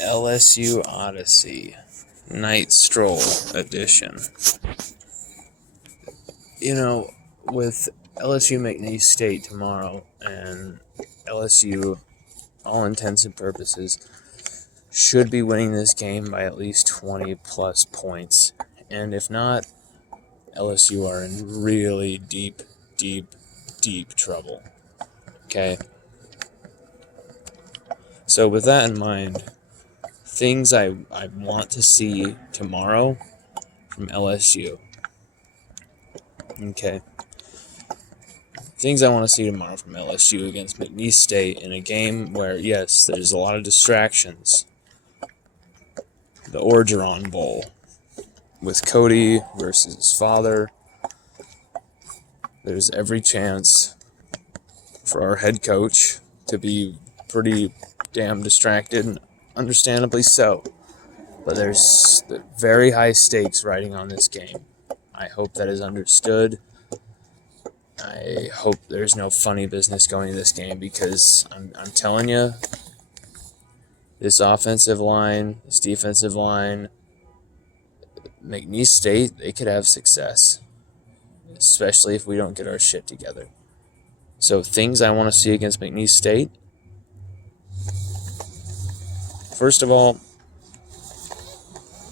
LSU Odyssey Night Stroll Edition. You know, with LSU Mcneese State tomorrow, and LSU, all intents and purposes, should be winning this game by at least 20 plus points. And if not, LSU are in really deep trouble. Okay? So with that in mind, things I want to see tomorrow from LSU. Okay. Things I want to see tomorrow from LSU against Mcneese State in a game where, yes, there's a lot of distractions. The Orgeron Bowl with Cody versus his father. There's every chance for our head coach to be pretty damn distracted, and understandably so. But there's very high stakes riding on this game. I hope that is understood. I hope there's no funny business going in this game, because I'm telling you, this offensive line, this defensive line, Mcneese State, they could have success, especially if we don't get our shit together. So things I want to see against Mcneese State. First of all,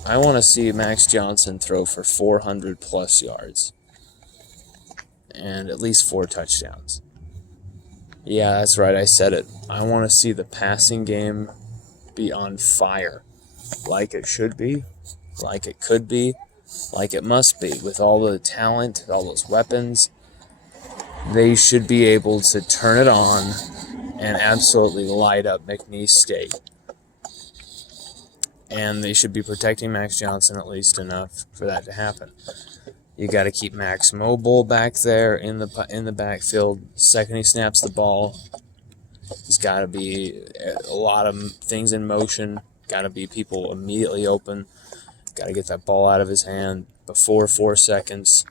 I want to see Max Johnson throw for 400 plus yards and at least 4 touchdowns. Yeah, that's right, I said it. I want to see the passing game be on fire, like it should be, like it could be, like it must be. With all the talent, all those weapons, they should be able to turn it on and absolutely light up Mcneese State. And they should be protecting Max Johnson at least enough for that to happen. You got to keep Max mobile back there in the backfield. Second he snaps the ball, he's got to be a lot of things in motion. Got to be people immediately open. Got to get that ball out of his hand before 4 seconds,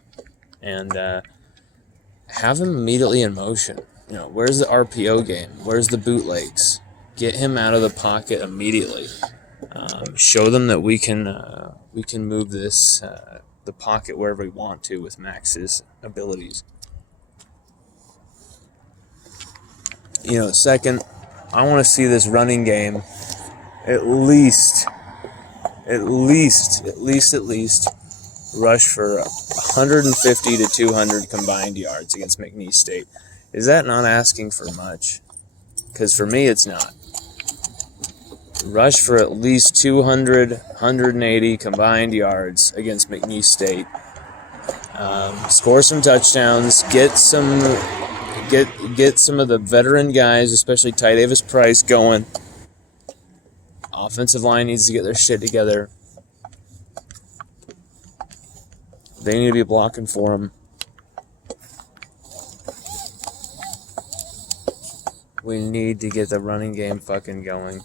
and have him immediately in motion. You know, where's the RPO game? Where's the bootlegs? Get him out of the pocket immediately. Show them that we can move this the pocket wherever we want to with Max's abilities. You know, second, I want to see this running game at least rush for 150 to 200 combined yards against Mcneese State. Is that not asking for much? Because for me, it's not. Rush for at least 200, 180 combined yards against Mcneese State. Score some touchdowns. Get some of the veteran guys, especially Ty Davis Price, going. Offensive line needs to get their shit together. They need to be blocking for them. We need to get the running game fucking going.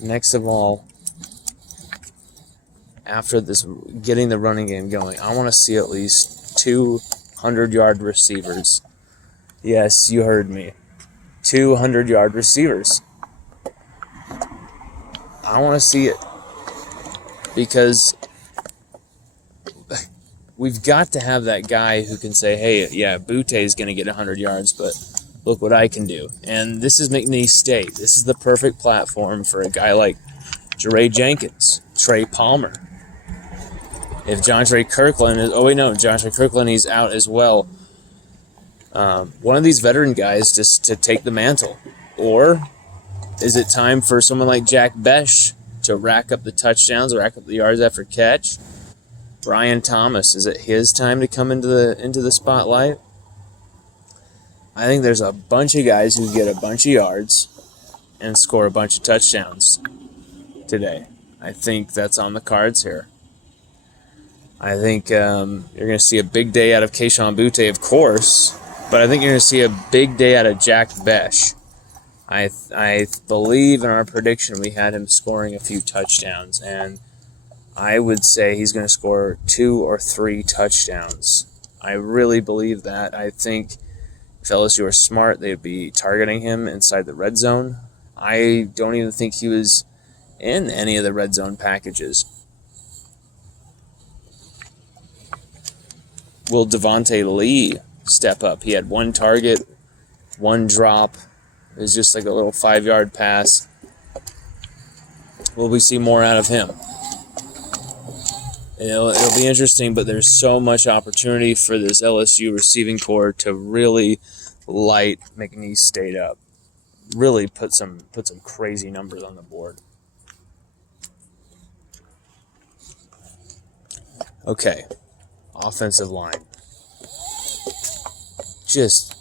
Next of all, after this, getting the running game going, I want to see at least 200-yard receivers. Yes, you heard me. 200-yard receivers. I want to see it, because we've got to have that guy who can say, hey, yeah, Butte is going to get 100 yards, but look what I can do. And this is Mcneese State. This is the perfect platform for a guy like Jeray Jenkins, Trey Palmer. If Jontre Kirkland is... Oh, wait, no. Jontre Kirkland, he's out as well. One of these veteran guys just to take the mantle. Or is it time for someone like Jack Besh to rack up the touchdowns, rack up the yards after catch? Brian Thomas, is it his time to come into the spotlight? I think there's a bunch of guys who get a bunch of yards and score a bunch of touchdowns today. I think that's on the cards here. I think you're going to see a big day out of Keyshawn Butte, of course, but I think you're going to see a big day out of Jack Besh. I believe in our prediction we had him scoring a few touchdowns, and I would say he's going to score 2 or 3 touchdowns. I really believe that. I think If LSU are smart, they'd be targeting him inside the red zone. I don't even think he was in any of the red zone packages. Will Devontae Lee step up? He had 1 target, 1 drop. It was just like a little 5-yard pass. Will we see more out of him? It'll be interesting, but there's so much opportunity for this LSU receiving corps to really light Mcneese State up. Really put some crazy numbers on the board. Okay, offensive line. Just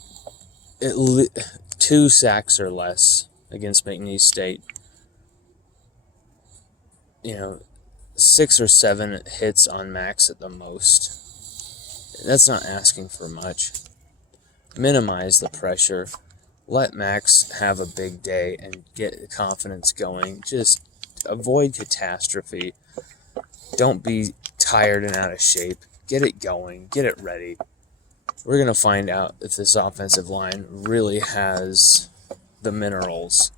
2 sacks or less against Mcneese State. 6 or 7 hits on Max at the most. That's not asking for much. Minimize the pressure. Let Max have a big day and get the confidence going. Just avoid catastrophe. Don't be tired and out of shape. Get it going. Get it ready. We're going to find out if this offensive line really has the minerals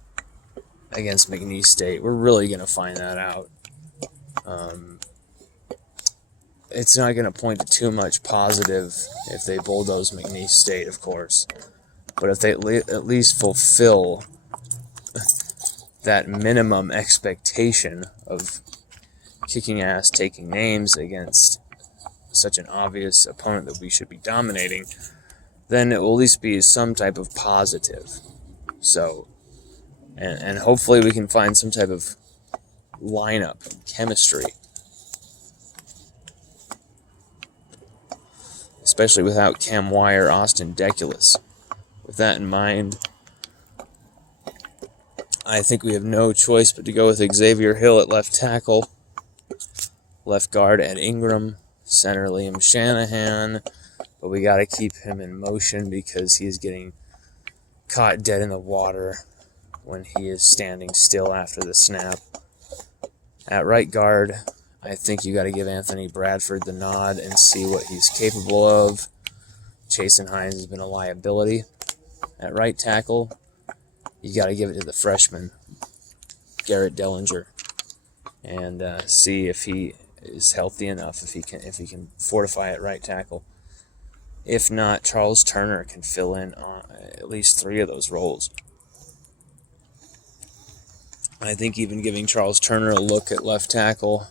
against Mcneese State. We're really going to find that out. It's not going to point to too much positive if they bulldoze Mcneese State, of course. But if they at least fulfill that minimum expectation of kicking ass, taking names against such an obvious opponent that we should be dominating, then it will at least be some type of positive. So, and hopefully we can find some type of lineup, chemistry. Especially without Cam Wire, Austin Deculus. With that in mind, I think we have no choice but to go with Xavier Hill at left tackle, left guard Ed Ingram, center Liam Shanahan, but we got to keep him in motion because he is getting caught dead in the water when he is standing still after the snap. At right guard, I think you got to give Anthony Bradford the nod and see what he's capable of. Chasen Hines has been a liability. At right tackle, you got to give it to the freshman, Garrett Dellinger, and see if he is healthy enough, if he can fortify at right tackle. If not, Charles Turner can fill in on at least 3 of those roles. I think even giving Charles Turner a look at left tackle,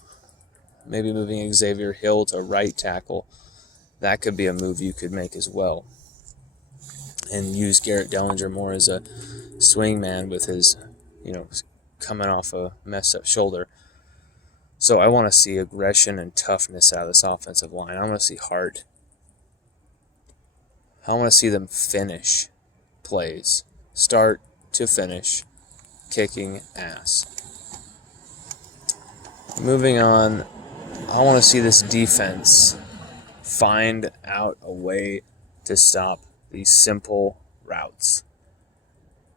maybe moving Xavier Hill to right tackle, that could be a move you could make as well. And use Garrett Dellinger more as a swing man with his, coming off a messed up shoulder. So I want to see aggression and toughness out of this offensive line. I want to see heart. I want to see them finish plays, start to finish, kicking ass. Moving on, I want to see this defense find out a way to stop these simple routes,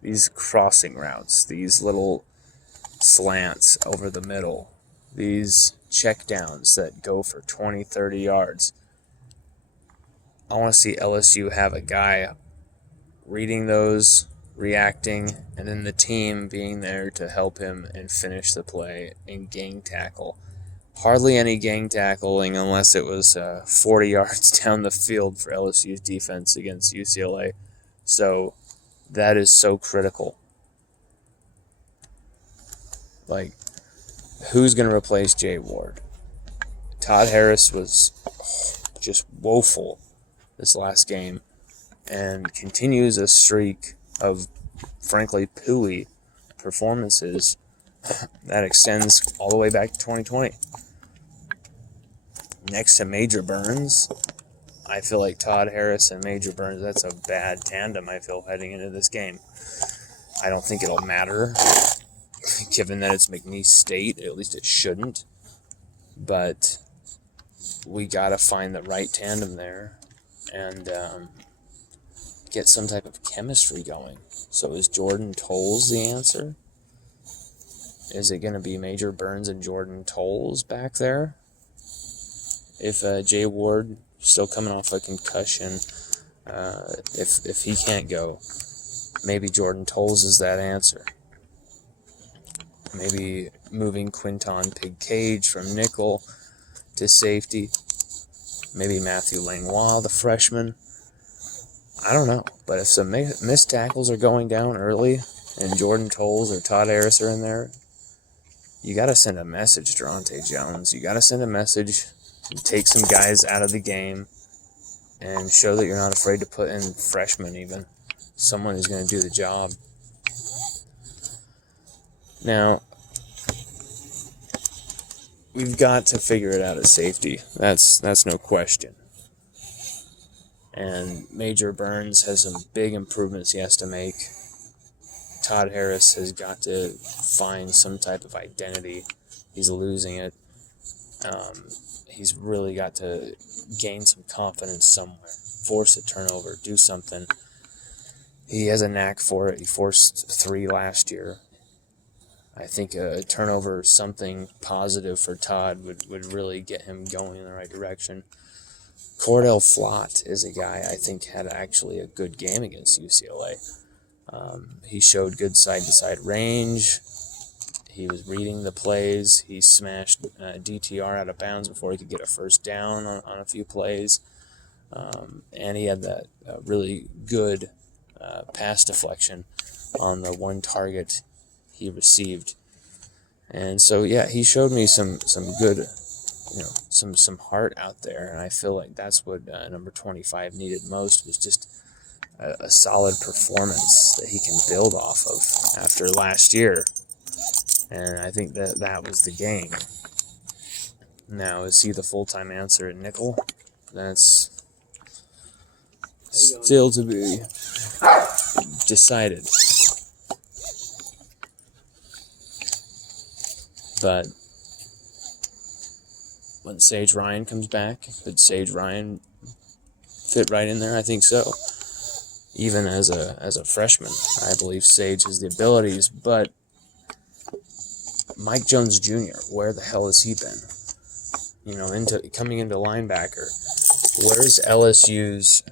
these crossing routes, these little slants over the middle, these checkdowns that go for 20, 30 yards. I want to see LSU have a guy reading those, reacting, and then the team being there to help him and finish the play and gang tackle. Hardly any gang tackling unless it was 40 yards down the field for LSU's defense against UCLA. So that is so critical. Like, who's going to replace Jay Ward? Todd Harris was just woeful this last game and continues a streak of, frankly, pooey performances that extends all the way back to 2020. Next to Major Burns, I feel like Todd Harris and Major Burns, that's a bad tandem, I feel, heading into this game. I don't think it'll matter, given that it's Mcneese State. At least it shouldn't. But we got to find the right tandem there and get some type of chemistry going. So is Jordan Tolles the answer? Is it going to be Major Burns and Jordan Tolles back there? If Jay Ward still coming off a concussion, If he can't go, maybe Jordan Tolles is that answer. Maybe moving Quinton Pig Cage from nickel to safety. Maybe Matthew Langlois, the freshman. I don't know. But if some missed tackles are going down early and Jordan Tolles or Todd Harris are in there, you got to send a message, Durante Jones. You got to send a message and take some guys out of the game and show that you're not afraid to put in freshmen even. Someone who's going to do the job. Now, we've got to figure it out at safety. That's no question. And Major Burns has some big improvements he has to make. Todd Harris has got to find some type of identity. He's losing it. He's really got to gain some confidence somewhere. Force a turnover. Do something. He has a knack for it. He forced 3 last year. I think a turnover or something positive for Todd would really get him going in the right direction. Cordell Flott is a guy I think had actually a good game against UCLA. He showed good side-to-side range. He was reading the plays. He smashed DTR out of bounds before he could get a first down on a few plays. And he had that really good pass deflection on the one target he received. And so, yeah, he showed me some good, some heart out there. And I feel like that's what number 25 needed most, was just a solid performance that he can build off of after last year. And I think that was the game. Now, is he the full-time answer at nickel? That's still to be decided. But when Sage Ryan comes back, could Sage Ryan fit right in there? I think so. Even as a freshman, I believe Sage has the abilities, but Mike Jones Jr., where the hell has he been? Coming into linebacker, where's LSU's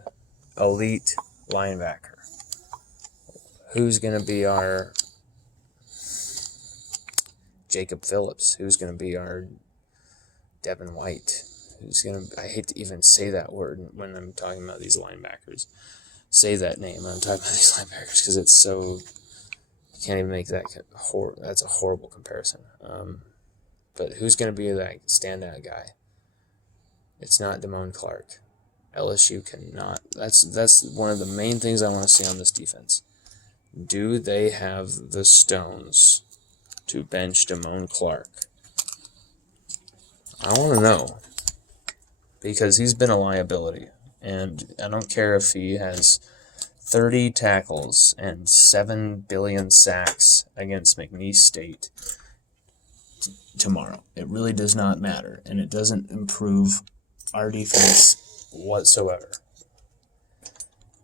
elite linebacker? Who's going to be our Jacob Phillips? Who's going to be our Devin White? I hate to even say that word when I'm talking about these linebackers. Say that name when I'm talking about these linebackers, because it's so, you can't even make that, that's a horrible comparison. But who's going to be that standout guy? It's not Damone Clark. LSU cannot. That's one of the main things I want to see on this defense. Do they have the stones to bench Damone Clark? I want to know, because he's been a liability, and I don't care if he has 30 tackles and 7 billion sacks against Mcneese State tomorrow. It really does not matter, and it doesn't improve our defense whatsoever.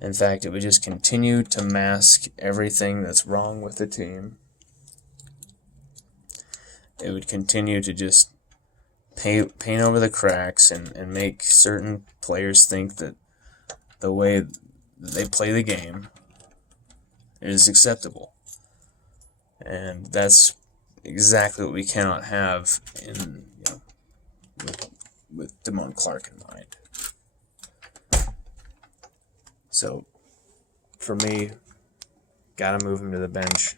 In fact, it would just continue to mask everything that's wrong with the team. It would continue to just paint over the cracks and make certain players think that the way they play the game is acceptable. And that's exactly what we cannot have with Damone Clark in mind. So, for me, gotta move him to the bench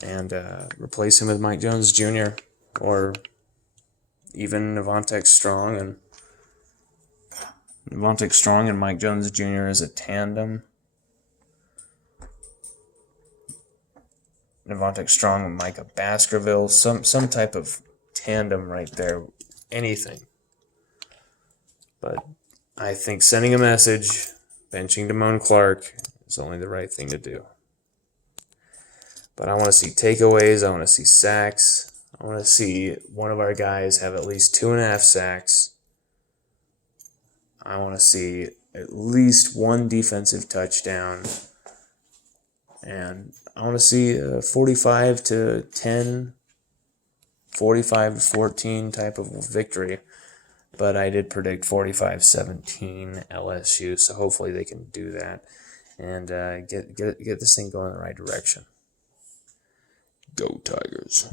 and replace him with Mike Jones Jr. or even Devontae Strong and Mike Jones Jr. as a tandem. Devontae Strong and Micah Baskerville, some type of tandem right there, anything. But I think sending a message, benching Damone Clark, is only the right thing to do. But I want to see takeaways. I want to see sacks. I want to see one of our guys have at least 2.5 sacks. I want to see at least one defensive touchdown. And I want to see a 45-10, 45-14 type of victory. but I did predict 45-17 LSU, so hopefully they can do that and get this thing going in the right direction. Go Tigers.